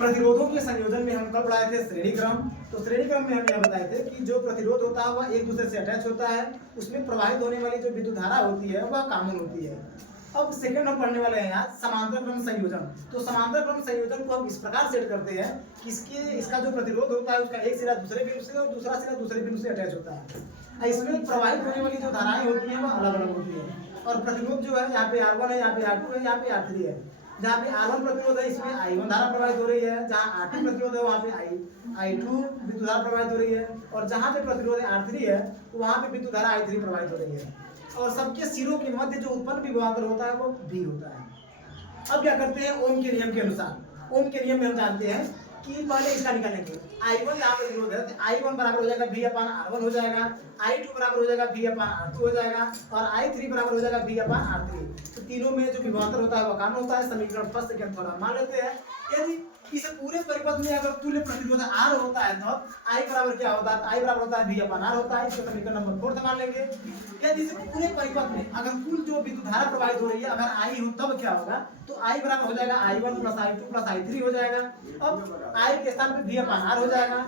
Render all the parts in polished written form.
प्रतिरोधों के संयोजन में हम कल पढ़ाए थे श्रेणी क्रम। तो श्रेणी क्रम में हम यह बताए थे कि जो प्रतिरोध होता है वह एक दूसरे से अटैच होता है, उसमें प्रवाहित होने वाली जो विद्युत धारा होती है वह कॉमन होती है। अब सेकंड हम पढ़ने वाले हैं आज समांतर क्रम संयोजन। तो समांतर क्रम संयोजन को हम इस प्रकार सेट करते हैं कि इसका जो प्रतिरोध होता है उसका एक सिरा दूसरे बिंदु से और दूसरा सिरा दूसरे बिंदु से अटैच होता है। इसमें प्रवाहित होने वाली जो धाराएं होती हैं वह अलग अलग होती है और प्रतिरोध जो है यहाँ पे R1 है, यहाँ पे R2 है, यहाँ पे R3 है। जहाँ पे R1 प्रतिरोध है इसमें I1 धारा प्रवाहित हो रही है, जहाँ R2 प्रतिरोध है वहाँ पे I2 विद्युत धारा प्रवाहित हो रही है और जहाँ पे प्रतिरोध R3 है वहाँ पे विद्युत धारा I3 प्रवाहित हो रही है और सबके सिरों के मध्य जो उत्पन्न विभवांतर होता है वो V होता है। अब क्या करते हैं, ओम के नियम के अनुसार, ओम के नियम में हम जानते हैं कि पहले इसका निकालेंगे। I1 यहाँ पे विरोध है तो I1 बराबर हो जाएगा V/R1 हो जाएगा, I2 बराबर हो जाएगा V/R2 हो जाएगा और I3 बराबर हो जाएगा V/R3। तो तीनों में जो विभवांतर होता है वो कॉमन होता है। समीकरण फर्स्ट सेकंड थोड़ा मान लेते हैं। यदि इस पूरे परिपथ में अगर तुल्य प्रतिरोध R होता है तो I बराबर क्या होता है, I बराबर होता है V/R होता है। इसको समीकरण नंबर 4 मान लेंगे। यदि इस पूरे परिपथ में अगर कुल जो विद्युत धारा प्रवाहित हो रही है अगर I हो तब क्या होगा, तो I बराबर हो जाएगा I1 + I2 + I3 हो जाएगा। अब I के स्थान पे V/R हो जाएगा,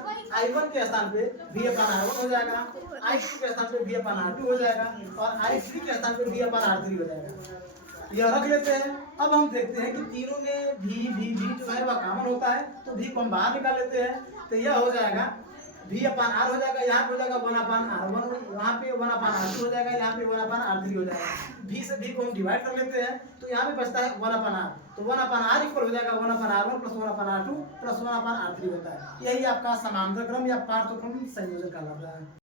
I1 के स्थान पे V/R1 हो जाएगा, I2 के स्थान पे V/R2 हो जाएगा और I3 के स्थान पे V/R3 हो जाएगा। यह रख लेते हैं। अब हम देखते हैं कि तीनों में V जो है वह कॉमन होता है तो V को हम बाहर निकाल लेते हैं। तो यह हो जाएगा V/R हो जाएगा, यहाँ पे हो जाएगा 1/R1, वहाँ पे 1/R2 हो जाएगा, यहाँ पे 1/R3 हो जाएगा। V से V को हम डिवाइड कर लेते हैं तो यहाँ पे बचता है 1/R। तो 1/R इक्वल हो जाएगा 1/R1 + 1/R2 + 1/R3 होता है। यही आपका समांतर क्रम या पार्थक्रम संयोजन कहलाता है।